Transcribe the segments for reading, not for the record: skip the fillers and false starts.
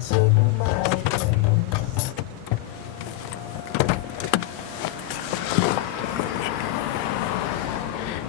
to my face.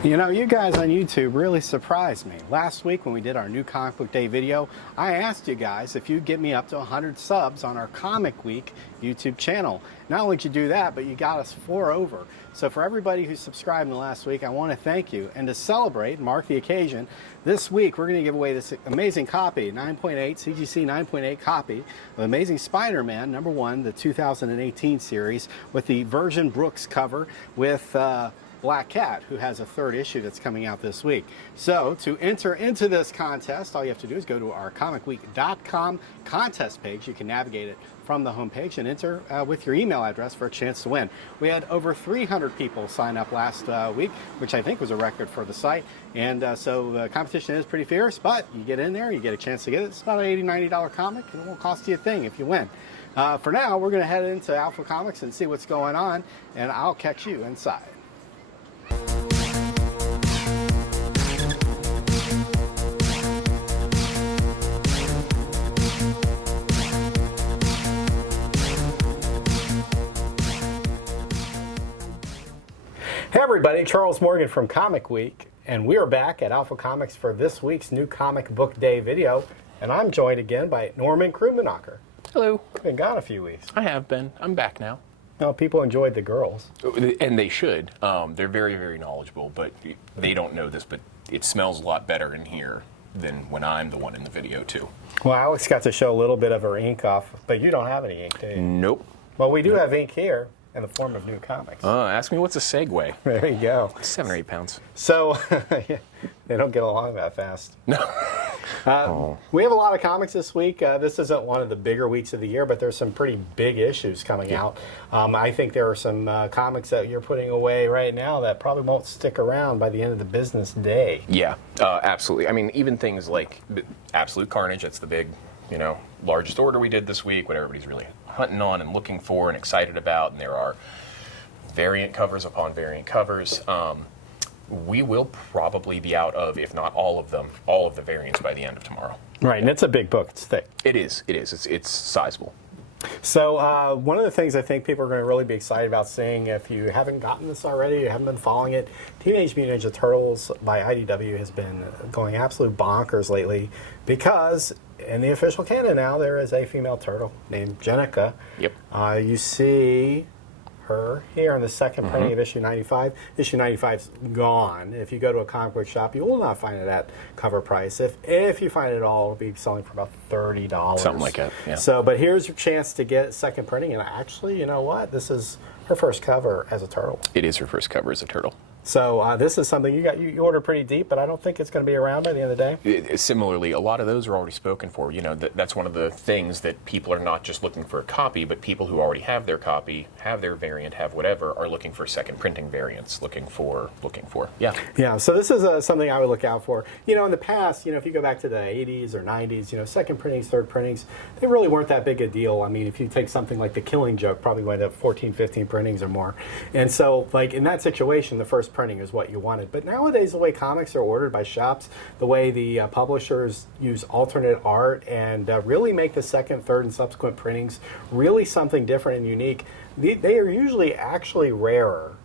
You know, you guys on YouTube really surprised me. Last week when we did our new Comic Book Day video, I asked you guys if you'd get me up to 100 subs on our Comic Week YouTube channel. Not only did you do that, but you got us 4 over. So for everybody who subscribed in the last week, I want to thank you. And to celebrate and mark the occasion, this week we're going to give away this amazing copy, 9.8, CGC 9.8 copy of Amazing Spider-Man, #1, the 2018 series, with the Version Brooks cover with Black Cat, who has a 3rd issue that's coming out this week. So to enter into this contest, all you have to do is go to our ComicWeek.com contest page. You can navigate it from the homepage and enter with your email address for a chance to win. We had over 300 people sign up last week, which I think was a record for the site. And so the competition is pretty fierce, but you get in there, you get a chance to get it. It's about an $80, $90 comic, and it won't cost you a thing if you win. For now, we're going to head into Alpha Comics and see what's going on, and I'll catch you inside. Hey everybody, Charles Morgan from Comic Week, and we are back at Alpha Comics for this week's new Comic Book Day video, and I'm joined again by Norman Krumenacker. Hello. Been gone a few weeks. I have been. I'm back now. No, people enjoyed the girls. And they should. They're very, very knowledgeable, but they don't know this, but it smells a lot better in here than when I'm the one in the video, too. Well, Alex got to show a little bit of her ink off, but you don't have any ink, do you? Nope. Well, we do have ink here in the form of new comics. Ask me what's a Segway. There you go. 7 or 8 pounds. So, they don't get along that fast. No. We have a lot of comics this week. This isn't one of the bigger weeks of the year, but there's some pretty big issues coming out. I think there are some comics that you're putting away right now that probably won't stick around by the end of the business day. Yeah, absolutely. I mean, even things like Absolute Carnage, that's the big, largest order we did this week, what everybody's really hunting on and looking for and excited about, and there are variant covers upon variant covers. We will probably be out of, if not all of them, all of the variants by the end of tomorrow. Right, and it's a big book. It's thick. It is. It's sizable. So one of the things I think people are going to really be excited about seeing, if you haven't gotten this already, you haven't been following it, Teenage Mutant Ninja Turtles by IDW has been going absolute bonkers lately because in the official canon now there is a female turtle named Jenica. Yep. You see her here in the second printing of issue 95. Issue 95's gone. If you go to a comic book shop, you will not find it at cover price. If you find it all, it'll be selling for about $30. Something like that, yeah. So, but here's your chance to get second printing, and actually, you know what? This is her first cover as a turtle. It is her first cover as a turtle. So this is something you ordered pretty deep, but I don't think it's going to be around by the end of the day. Similarly, a lot of those are already spoken for. That's one of the things that people are not just looking for a copy, but people who already have their copy, have their variant, have whatever, are looking for second printing variants, looking for. Yeah. Yeah, so this is something I would look out for. In the past, if you go back to the 80s or 90s, second printings, third printings, they really weren't that big a deal. I mean, if you take something like The Killing Joke, probably went up 14, 15 printings or more. And so, like, in that situation, the first printing is what you wanted. But nowadays, the way comics are ordered by shops, the way the publishers use alternate art and really make the second, third, and subsequent printings really something different and unique, they are usually actually rarer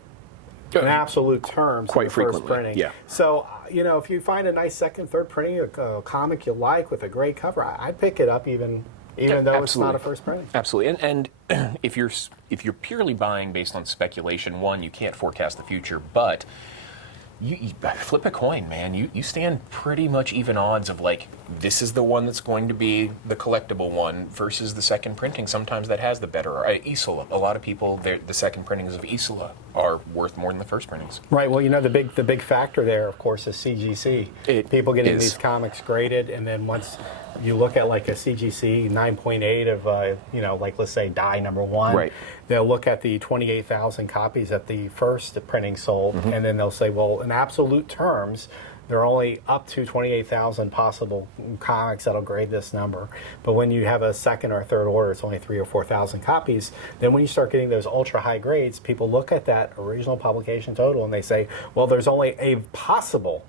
in absolute terms quite in the frequently, first printing. yeah. So, if you find a nice second, third printing, a comic you like with a great cover, I'd pick it up even though it's not a first printing. Absolutely, and if you're purely buying based on speculation, one, you can't forecast the future, but you flip a coin, man. You stand pretty much even odds of, like, this is the one that's going to be the collectible one versus the second printing. Sometimes that has the better. Isola. A lot of people, the second printings of Isola are worth more than the first printings. Right. Well, the big factor there, of course, is CGC. People getting these comics graded, and then once you look at like a CGC 9.8 of, like let's say Die #1, right. They'll look at the 28,000 copies that the first printing sold, and then they'll say, well, in absolute terms, there are only up to 28,000 possible comics that'll grade this number. But when you have a second or third order, it's only 3,000 or 4,000 copies. Then when you start getting those ultra high grades, people look at that original publication total and they say, well, there's only a possible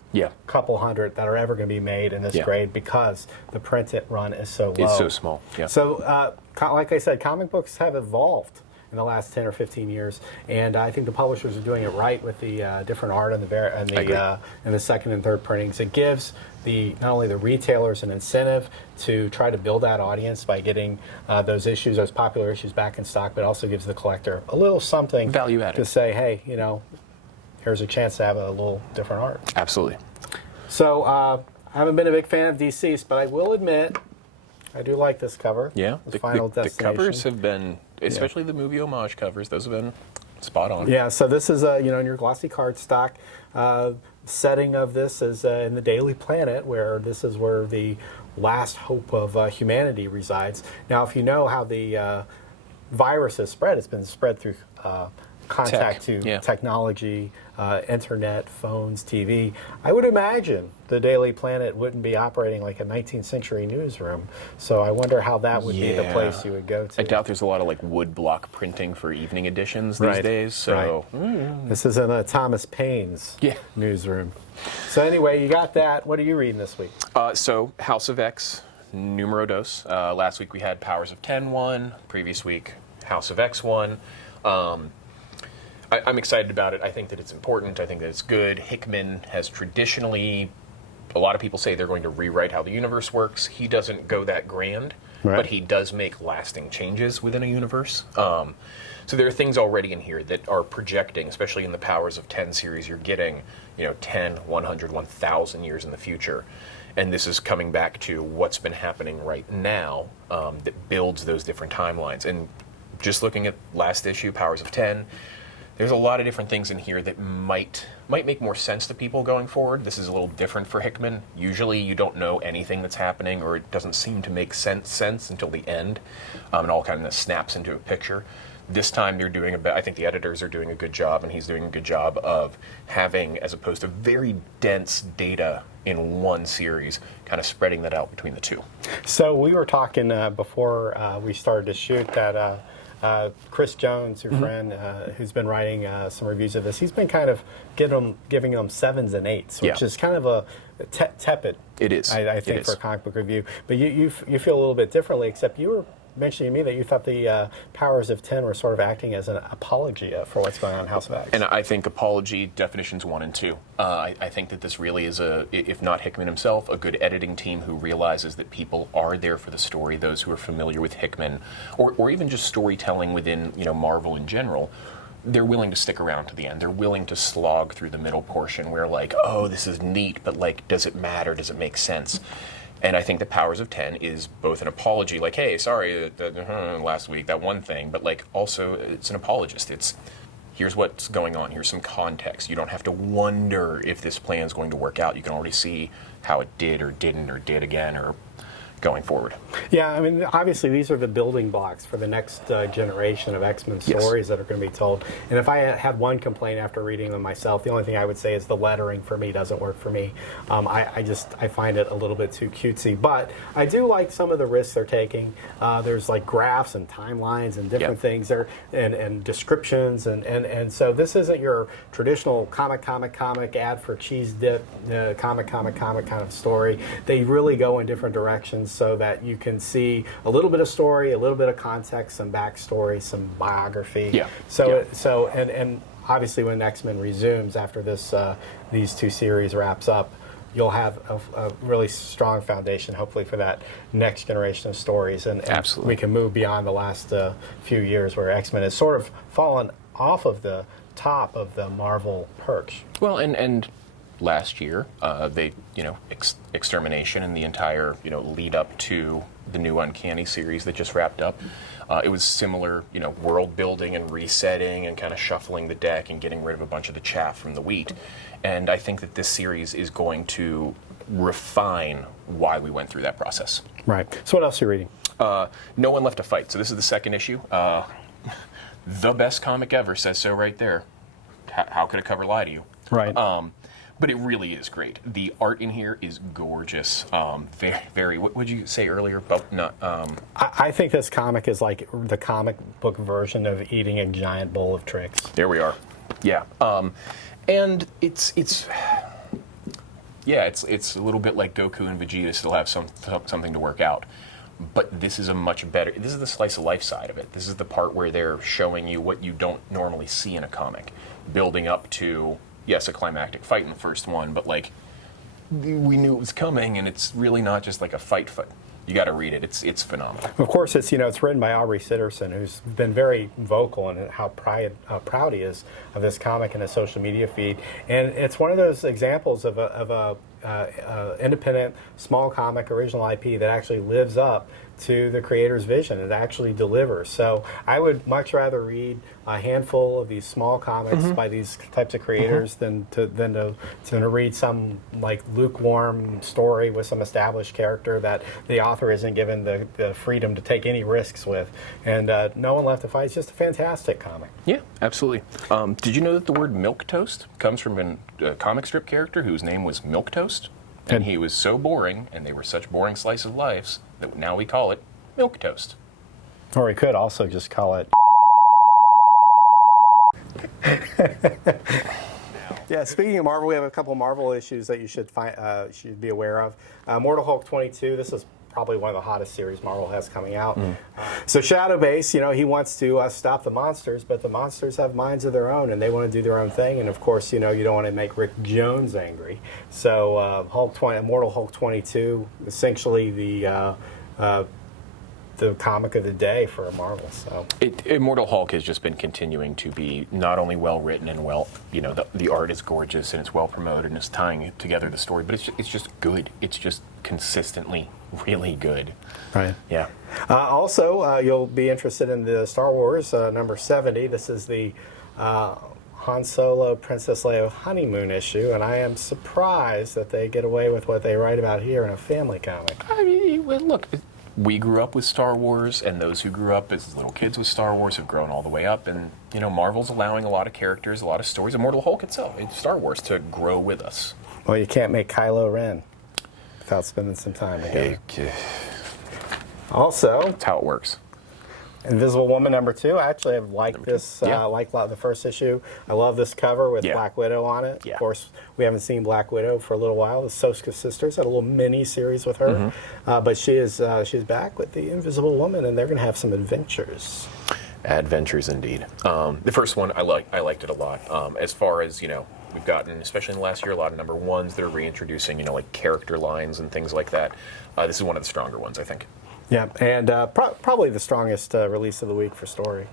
couple hundred that are ever going to be made in this grade because the print run is so low. It's so small. Yeah. So, like I said, comic books have evolved in the last 10 or 15 years, and I think the publishers are doing it right with the different art and the second and third printings. It gives not only the retailers an incentive to try to build that audience by getting those popular issues back in stock, but also gives the collector a little something value added to say, hey, here's a chance to have a little different art. Absolutely. So I haven't been a big fan of DC's, but I will admit I do like this cover. Yeah, the Final Destination. The covers have been, especially the movie homage covers, those have been spot on. Yeah, so this is in your glossy cardstock. Setting of this is in the Daily Planet, where this is where the last hope of humanity resides. Now, if you know how the virus has spread, it's been spread through contact to technology, internet, phones, TV. I would imagine the Daily Planet wouldn't be operating like a 19th century newsroom. So I wonder how that would be the place you would go to. I doubt there's a lot of wood block printing for evening editions these days. So this is in Thomas Paine's newsroom. So anyway, you got that. What are you reading this week? So House of X, numero dos. Last week we had Powers of 10 1. Previous week, House of X 1. I'm excited about it. I think that it's important. I think that it's good. Hickman has traditionally, a lot of people say they're going to rewrite how the universe works. He doesn't go that grand, but he does make lasting changes within a universe. So there are things already in here that are projecting, especially in the Powers of 10 series, you're getting 10, 100, 1,000 years in the future. And this is coming back to what's been happening right now that builds those different timelines. And just looking at last issue, Powers of 10, there's a lot of different things in here that might make more sense to people going forward. This is a little different for Hickman. Usually you don't know anything that's happening, or it doesn't seem to make sense until the end. It all kind of snaps into a picture. This time they're doing I think the editors are doing a good job, and he's doing a good job of having, as opposed to very dense data in one series, kind of spreading that out between the two. So we were talking before we started to shoot that Chris Jones, your friend, who's been writing some reviews of this, he's been kind of giving them 7s and 8s, which is kind of a tepid. It is. I think, for a comic book review. But you feel a little bit differently, except you were mentioning to me that you thought the Powers of 10 were sort of acting as an apology for what's going on in House of X. And I think apology definitions 1 and 2. I think that this really is, if not Hickman himself, a good editing team who realizes that people are there for the story, those who are familiar with Hickman, or even just storytelling within Marvel in general. They're willing to stick around to the end. They're willing to slog through the middle portion where oh, this is neat, but does it matter? Does it make sense? And I think the Powers of 10 is both an apology, hey, sorry, last week, that one thing, but also it's an apologist. It's, here's what's going on, here's some context. You don't have to wonder if this plan is going to work out. You can already see how it did or didn't or did again or going forward. Yeah, I mean, obviously these are the building blocks for the next generation of X-Men stories that are going to be told. And if I had one complaint after reading them myself, the only thing I would say is the lettering for me doesn't work for me. I find it a little bit too cutesy. But I do like some of the risks they're taking. There's graphs and timelines and different things there, and descriptions, and so this isn't your traditional comic ad for cheese dip, comic kind of story. They really go in different directions, so that you can see a little bit of story, a little bit of context, some backstory, some biography. And obviously when X-Men resumes after these two series wraps up, you'll have a really strong foundation, hopefully, for that next generation of stories. And we can move beyond the last few years where X-Men has sort of fallen off of the top of the Marvel perch. Well, and last year, Extermination and the entire, lead up to the new Uncanny series that just wrapped up. It was similar, world building and resetting and kind of shuffling the deck and getting rid of a bunch of the chaff from the wheat. And I think that this series is going to refine why we went through that process. Right. So what else are you reading? No One Left to Fight. So this is the second issue. The best comic ever says so right there. How could a cover lie to you? Right. But it really is great. The art in here is gorgeous. Very, very. What would you say earlier? But not. I think this comic is like the comic book version of eating a giant bowl of tricks. There we are. Yeah. And it's a little bit like Goku and Vegeta still have something to work out. But this is a much better. This is the slice of life side of it. This is the part where they're showing you what you don't normally see in a comic, building up to. Yes, a climactic fight in the first one, but like we knew it was coming, and it's really not just like a fight. You got to read it. It's phenomenal. Of course, it's written by Aubrey Sitterson, who's been very vocal in how proud he is of this comic in his social media feed, and it's one of those examples of a independent small comic original IP that actually lives up to the creator's vision. It actually delivers. So I would much rather read a handful of these small comics by these types of creators than to read some like lukewarm story with some established character that the author isn't given the freedom to take any risks with. And No One Left to Fight is just a fantastic comic. Yeah, absolutely. Did you know that the word Milquetoast comes from a comic strip character whose name was Milquetoast? And he was so boring, and they were such boring slice of lives, that now we call it Milquetoast. Or we could also just call it... Yeah, speaking of Marvel, we have a couple Marvel issues that you should be aware of. Mortal Hulk 22, this is probably one of the hottest series Marvel has coming out. So Shadowbase, he wants to stop the monsters, but the monsters have minds of their own, and they want to do their own thing. And of course, you don't want to make Rick Jones angry. So Mortal Hulk 22, essentially the comic of the day for Marvel. So Immortal Hulk has just been continuing to be not only well written and well, the art is gorgeous and it's well promoted and it's tying together the story, but it's just good. It's just consistently really good. Right. Yeah. Also, you'll be interested in the Star Wars number 70. This is the Han Solo, Princess Leia honeymoon issue, and I am surprised that they get away with what they write about here in a family comic. I mean, look, we grew up with Star Wars, and those who grew up as little kids with Star Wars have grown all the way up, and Marvel's allowing a lot of characters, a lot of stories, Immortal Hulk itself, it's Star Wars, to grow with us. Well, you can't make Kylo Ren without spending some time together. Also, that's how it works. Invisible Woman number 2. I actually have liked this, like the first issue. I love this cover with Black Widow on it. Yeah. Of course, we haven't seen Black Widow for a little while. The Soska sisters had a little mini series with her, but she's back with the Invisible Woman, and they're going to have some adventures. Adventures indeed. The first one, I liked it a lot. As far as we've gotten, especially in the last year, a lot of number ones that are reintroducing like character lines and things like that. This is one of the stronger ones, I think. Yeah, and probably the strongest release of the week for story.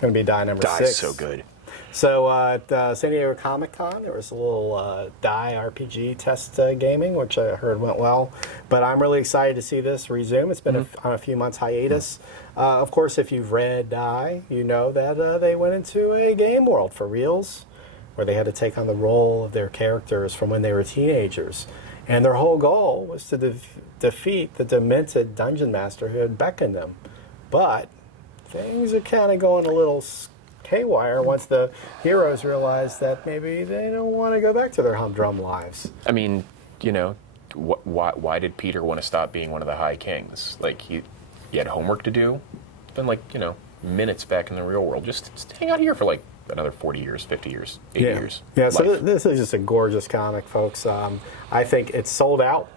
Going to be Die number 6. Die's so good. So at San Diego Comic-Con, there was a little Die RPG test gaming, which I heard went well. But I'm really excited to see this resume. It's been on a few months hiatus. Of course, if you've read Die, you know that they went into a game world for reals, where they had to take on the role of their characters from when they were teenagers. And their whole goal was to defeat the demented dungeon master who had beckoned them. But things are kind of going a little haywire once the heroes realize that maybe they don't want to go back to their humdrum lives. I mean, why did Peter want to stop being one of the High Kings? Like, he had homework to do. It's been like, minutes back in the real world. Just hang out here for like another 40 years, 50 years, 80 years. Yeah, so this is just a gorgeous comic, folks. I think it's sold out.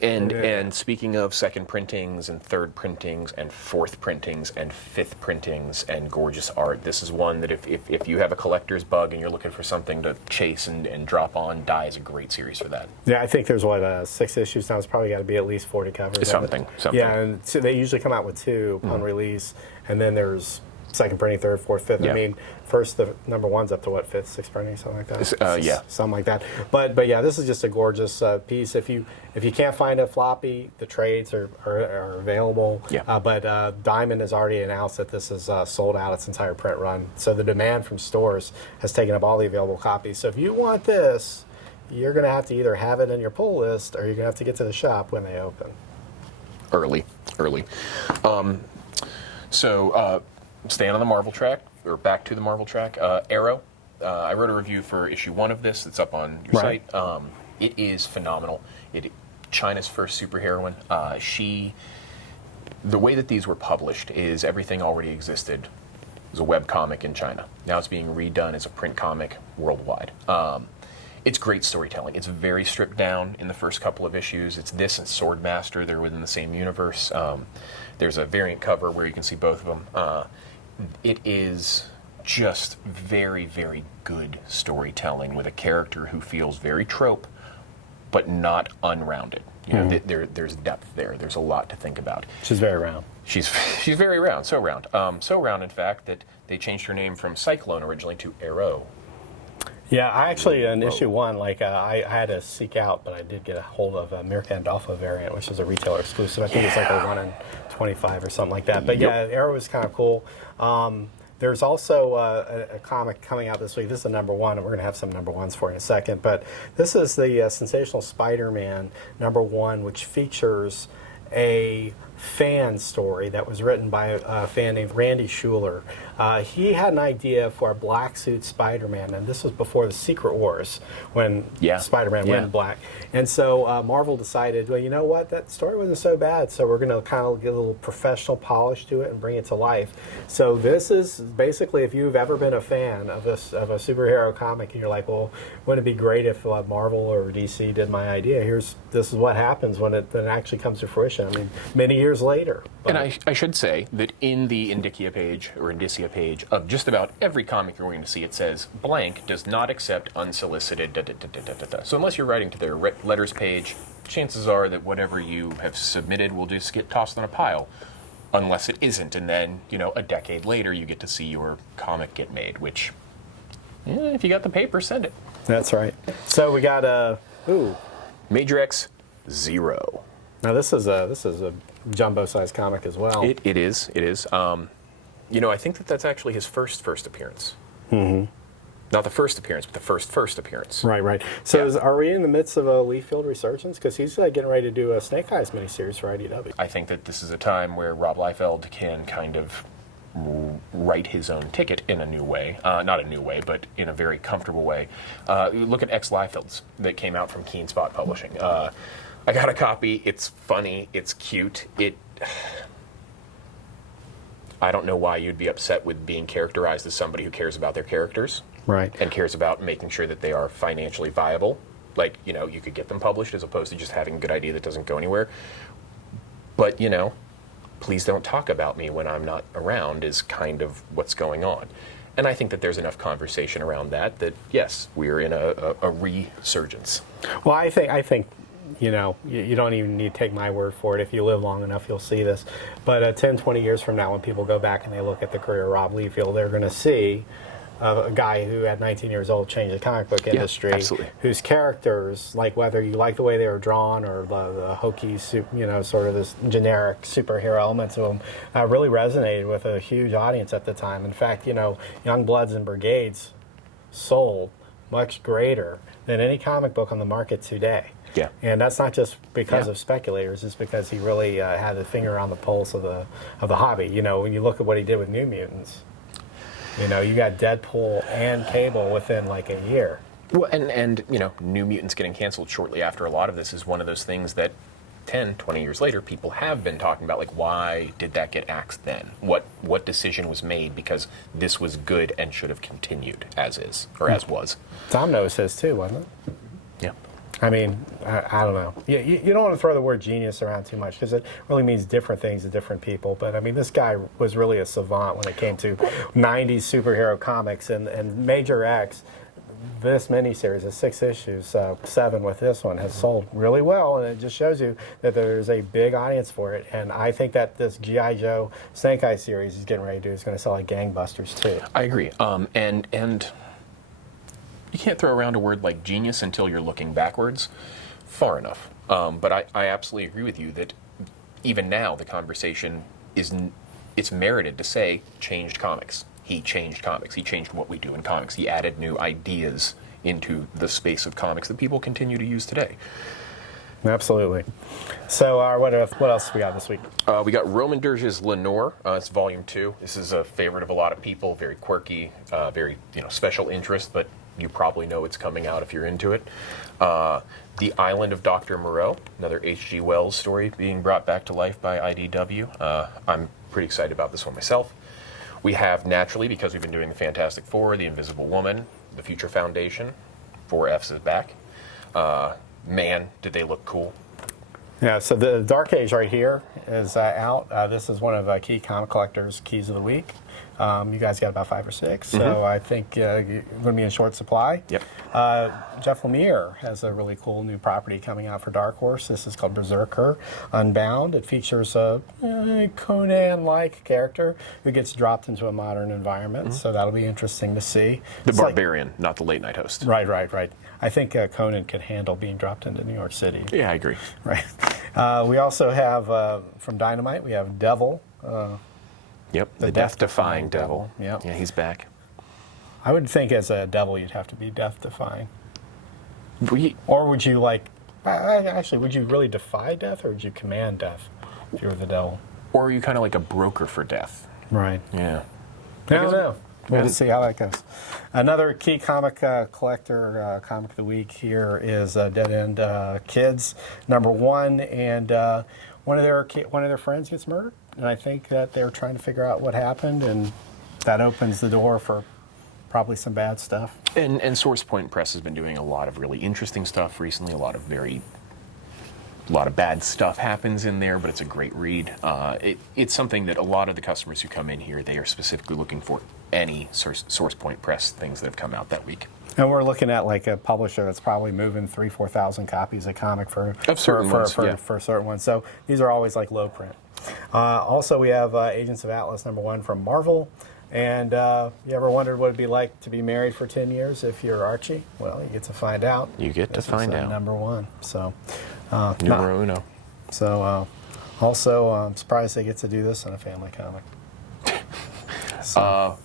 And speaking of second printings and third printings and fourth printings and fifth printings and gorgeous art, this is one that if you have a collector's bug and you're looking for something to chase and drop on, Die is a great series for that. Yeah, I think there's 6 issues now. It's probably got to be at least 40 covers. Something. Yeah, and so they usually come out with 2 upon release, and then there's second printing, third, fourth, fifth. Yeah. I mean, first the number 1's up to what, 5th, 6th printing, something like that. Something like that. But yeah, this is just a gorgeous piece. If you can't find a floppy, the trades are available. Yeah. But Diamond has already announced that this is sold out its entire print run. So the demand from stores has taken up all the available copies. So if you want this, you're going to have to either have it in your pull list, or you're going to have to get to the shop when they open. Early. Staying on the Marvel track, or back to the Marvel track, Arrow I wrote a review for issue 1 of this. It's up on your Right. site. It is phenomenal. China's first superheroine. The way that these were published is everything already existed. It was a web comic in China. Now it's being redone as a print comic worldwide. It's great storytelling. It's very stripped down in the first couple of issues. It's this and Swordmaster. They're within the same universe. There's a variant cover where you can see both of them. It is just very, very good storytelling with a character who feels very trope, but not unrounded. You know, there's depth there. There's a lot to think about. She's very round. She's very round, so round. So round, in fact, that they changed her name from Cyclone originally to Arrow. Yeah, I actually, in issue 1, I had to seek out, but I did get a hold of a Mirka Andolfo variant, which is a retailer exclusive. I think it's like a 1 in 25 or something like that. But yeah, Arrow is kind of cool. There's also a comic coming out this week. This is the #1, and we're going to have some #1s for you in a second. But this is the Sensational Spiderman #1, which features a fan story that was written by a fan named Randy Schuler. He had an idea for a black suit Spider-Man, and this was before the Secret Wars when Spider-Man went black. And so Marvel decided, well, you know what, that story wasn't so bad, so we're going to kind of get a little professional polish to it and bring it to life. So this is basically, if you've ever been a fan of a superhero comic, and you're like, well, wouldn't it be great if Marvel or DC did my idea? This is what happens when it actually comes to fruition. I mean, many years later. And I should say that in the Indicia page page of just about every comic you're going to see, it says blank does not accept unsolicited So unless you're writing to their letters page, chances are that whatever you have submitted will just get tossed in a pile, unless it isn't, and then a decade later you get to see your comic get made. Which, if you got the paper, send it. That's right. So we got Major X 0. Now this is a jumbo-sized comic as well. It is. I think that's actually his first appearance. Mm-hmm. Not the first appearance, but the first appearance. Right. So are we in the midst of a Liefeld resurgence? Because he's getting ready to do a Snake Eyes miniseries for IDW. I think that this is a time where Rob Liefeld can kind of write his own ticket in a new way. Not a new way, but in a very comfortable way. Look at X Liefelds that came out from Keen Spot Publishing. I got a copy. It's funny. It's cute. I don't know why you'd be upset with being characterized as somebody who cares about their characters. Right. And cares about making sure that they are financially viable. Like, you could get them published as opposed to just having a good idea that doesn't go anywhere. But, please don't talk about me when I'm not around is kind of what's going on. And I think that there's enough conversation around that yes, we're in a resurgence. Well, I think you don't even need to take my word for it. If you live long enough, you'll see this. But 10, 20 years from now, when people go back and they look at the career of Rob Liefeld, they're going to see a guy who at 19 years old changed the comic book industry, whose characters, like whether you like the way they were drawn or the hokey, sort of this generic superhero element to them, really resonated with a huge audience at the time. In fact, Young Bloods and Brigades sold much greater than any comic book on the market today. Yeah. And that's not just because of speculators, it's because he really had a finger on the pulse of the hobby. When you look at what he did with New Mutants, you got Deadpool and Cable within like a year. Well, and New Mutants getting canceled shortly after a lot of this is one of those things that 10, 20 years later, people have been talking about, like, why did that get axed then? What decision was made because this was good and should have continued as is, or as was? Tom knows his too, wasn't it? Yeah. I mean, I don't know. You don't want to throw the word genius around too much because it really means different things to different people. But, I mean, this guy was really a savant when it came to 90s superhero comics. And Major X, this miniseries of 6 issues, 7 with this one, has sold really well. And it just shows you that there's a big audience for it. And I think that this G.I. Joe Snake Eye series he's getting ready to do is going to sell like gangbusters, too. I agree. And you can't throw around a word like genius until you're looking backwards far enough. But I absolutely agree with you that even now the conversation it's merited to say changed comics. He changed comics. He changed what we do in comics. He added new ideas into the space of comics that people continue to use today. Absolutely. So what else we got this week? We got Roman Dirge's Lenore. It's volume 2. This is a favorite of a lot of people. Very quirky, very special interest, but you probably know it's coming out if you're into it. The Island of Dr. Moreau, another H.G. Wells story being brought back to life by IDW. I'm pretty excited about this one myself. We have, naturally, because we've been doing the Fantastic Four, the Invisible Woman, the Future Foundation. 4Fs is back. Man, did they look cool. Yeah, so the Dark Age right here is out. This is one of Key Comic Collector's Keys of the Week. You guys got about 5 or 6, so I think you're going to be in short supply. Yep. Jeff Lemire has a really cool new property coming out for Dark Horse. This is called Berserker Unbound. It features a Conan-like character who gets dropped into a modern environment, so that'll be interesting to see. The barbarian, not the late night host. Right. I think Conan could handle being dropped into New York City. Yeah, I agree. Right. We also have, from Dynamite, we have Devil. Yep, the death-defying devil. Yep. Yeah, he's back. I would think as a devil you'd have to be death-defying. Or would you actually, would you really defy death, or would you command death if you were the devil? Or are you kind of like a broker for death? Right. Yeah. I don't know. We'll see how that goes. Another Key Comic Collector Comic of the Week here is Dead End Kids, #1, and one of their friends gets murdered, and I think that they're trying to figure out what happened, and that opens the door for probably some bad stuff. And Source Point Press has been doing a lot of really interesting stuff recently. A lot of bad stuff happens in there, but it's a great read. It's something that a lot of the customers who come in here, they are specifically looking for any Source Point Press things that have come out that week. And we're looking at like a publisher that's probably moving 3,000-4,000 copies of comic for certain ones. So these are always like low print. Also, we have Agents of Atlas #1 from Marvel. And you ever wondered what it'd be like to be married for 10 years if you're Archie? Well, you get to find out. You get to find out. #1. So, Numero uno. So, also, I'm surprised they get to do this on a family comic. So,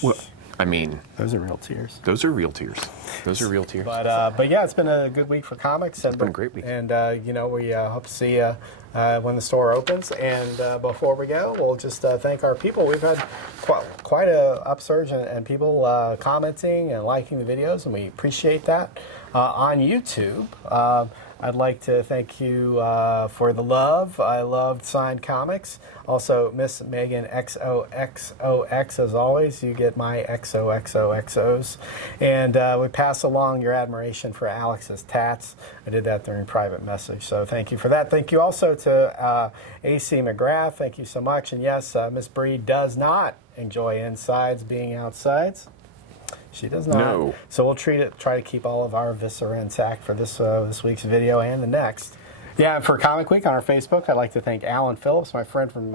What? I mean, those are real tears. Those are real tears. Those are real tears. But yeah, it's been a good week for comics. It's been a great week. And we hope to see you when the store opens. And before we go, we'll just thank our people. We've had quite a upsurge and people commenting and liking the videos, and we appreciate that. On YouTube, I'd like to thank you for the love. I loved signed comics. Also, Miss Megan XOXOX, as always. You get my XOXOXOs. And we pass along your admiration for Alex's tats. I did that during private message, so thank you for that. Thank you also to AC McGrath. Thank you so much. And yes, Miss Bree does not enjoy insides being outsides. She does not. No. So we'll try to keep all of our viscera intact for this week's video and the next. Yeah, and for Comic Week on our Facebook, I'd like to thank Alan Phillips, my friend from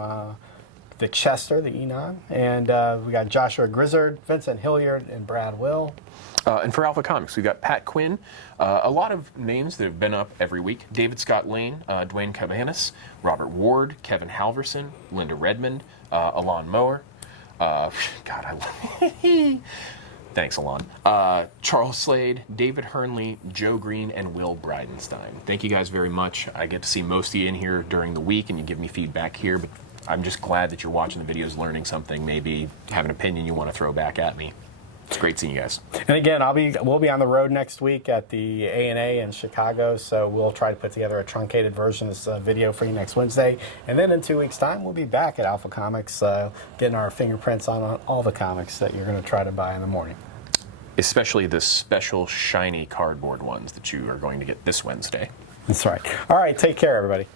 the Chester, the Enon. And we got Joshua Grizzard, Vincent Hilliard, and Brad Will. And for Alpha Comics, we've got Pat Quinn. A lot of names that have been up every week. David Scott Lane, Dwayne Cabanis, Robert Ward, Kevin Halverson, Linda Redmond, Alon Mower. Thanks, Alon. Charles Slade, David Hernley, Joe Green, and Will Bridenstine. Thank you guys very much. I get to see most of you in here during the week, and you give me feedback here, but I'm just glad that you're watching the videos, learning something, maybe have an opinion you want to throw back at me. It's great seeing you guys. And again, we'll be on the road next week at the A&A in Chicago, so we'll try to put together a truncated version of this video for you next Wednesday. And then in 2 weeks' time, we'll be back at Alpha Comics, getting our fingerprints on all the comics that you're going to try to buy in the morning. Especially the special shiny cardboard ones that you are going to get this Wednesday. That's right. All right, take care, everybody.